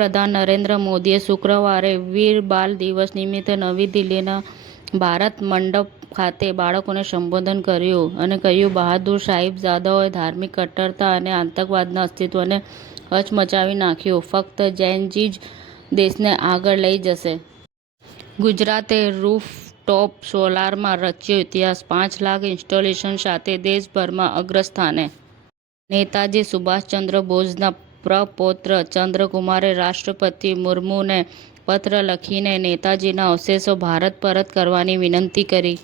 વડાપ્રધાન નરેન્દ્ર મોદીએ શુક્રવારે વીર બાલ દિવસ નિમિત્તે નવી દિલ્હીના ભારત મંડપ ખાતે બાળકોને સંબોધન કર્યું અને કહ્યું, બહાદુર સાહિબજાદાઓએ ધાર્મિક કટ્ટરતા અને આતંકવાદના અસ્તિત્વને હચમચાવી નાખ્યું. ફક્ત જૈનજી જ દેશને આગળ લઈ જશે. ગુજરાતે રૂફટોપ સોલારમાં રચ્યો ઇતિહાસ, 5 લાખ ઇન્સ્ટોલેશન સાથે દેશભરમાં અગ્રસ્થાને. નેતાજી સુભાષચંદ્ર બોઝના પ્રપૌત્ર ચંદ્રકુમારે રાષ્ટ્રપતિ મુર્મુને પત્ર લખીને નેતાજીના અવશેષો ભારત પરત કરવાની વિનંતી કરી.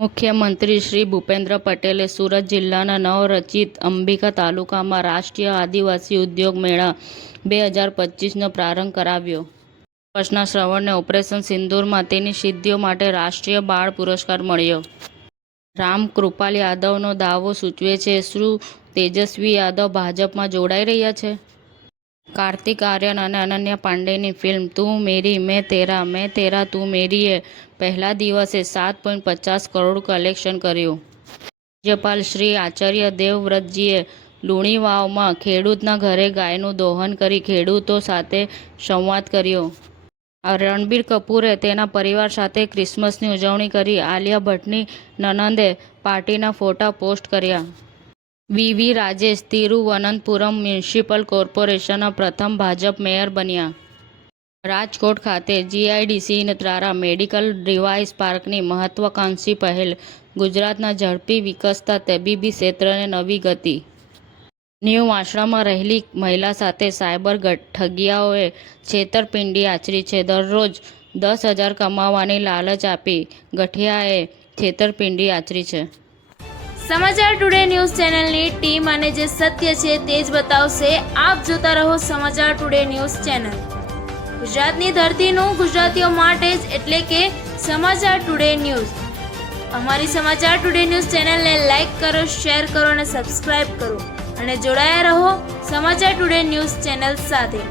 મુખ્યમંત્રી શ્રી ભૂપેન્દ્ર પટેલે સુરત જિલ્લાના નવરચિત અંબિકા તાલુકામાં રાષ્ટ્રીય આદિવાસી ઉદ્યોગ મેળા 2025નો પ્રારંભ કરાવ્યો. વર્ષના શ્રવણને ઓપરેશન સિંદૂરમાં તેની સિદ્ધિઓ માટે રાષ્ટ્રીય બાળ પુરસ્કાર મળ્યો. રામકૃપાલ યાદવનો દાવો સૂચવે છે, શું તેજસ્વી યાદવ ભાજપમાં જોડાઈ રહ્યા છે? કાર્તિક આર્યન અને અનન્યા પાંડેની ફિલ્મ તું મેરી મેં તેરા તું મેરીએ પહેલા દિવસે 7.50 કરોડ કલેક્શન કર્યું. રાજ્યપાલ શ્રી આચાર્ય દેવવ્રતજીએ લુણીવાવમાં ખેડૂતના ઘરે ગાયનું દોહન કરી ખેડૂતો સાથે સંવાદ કર્યો. રણબીર કપૂરે તેના પરિવાર સાથે ક્રિસમસની ઉજવણી કરી. આલિયા ભટ્ટની નણંદે પાર્ટીના ફોટા પોસ્ટ કર્યા. વી રાજેશ તિરુવનંતપુરમ મ્યુનિસિપલ કોર્પોરેશનના પ્રથમ ભાજપ મેયર બન્યા. રાજકોટ ખાતે જીઆઈડીસી દ્વારા મેડિકલ ડિવાઇસ પાર્કની મહત્વાકાંક્ષી પહેલ. ગુજરાતના ઝડપી વિકસતા તબીબી ક્ષેત્રને નવી ગતિ. ન્યૂ વાસણામાં રહેલી મહિલા સાથે સાયબર ઠગીયાઓએ છેતરપિંડી આચરી છે. દરરોજ 10,000 કમાવાની લાલચ આપી ગઠિયાએ છેતરપિંડી આચરી છે. સમાચાર ટુડે ન્યૂઝ ચેનલની ટીમ અને જે સત્ય છે તે જ બતાવશે. આપ જોતા રહો સમાચાર ટુડે ન્યૂઝ ચેનલ. ગુજરાતની ધરતીનું ગુજરાતીઓ માટે જ, એટલે કે સમાચાર ટુડે ન્યૂઝ. અમારી સમાચાર ટુડે ન્યૂઝ ચેનલને લાઇક કરો, શેર કરો અને સબસ્ક્રાઇબ કરો અને જોડાયા રહો સમાચાર ટુડે ન્યૂઝ ચેનલ સાથે.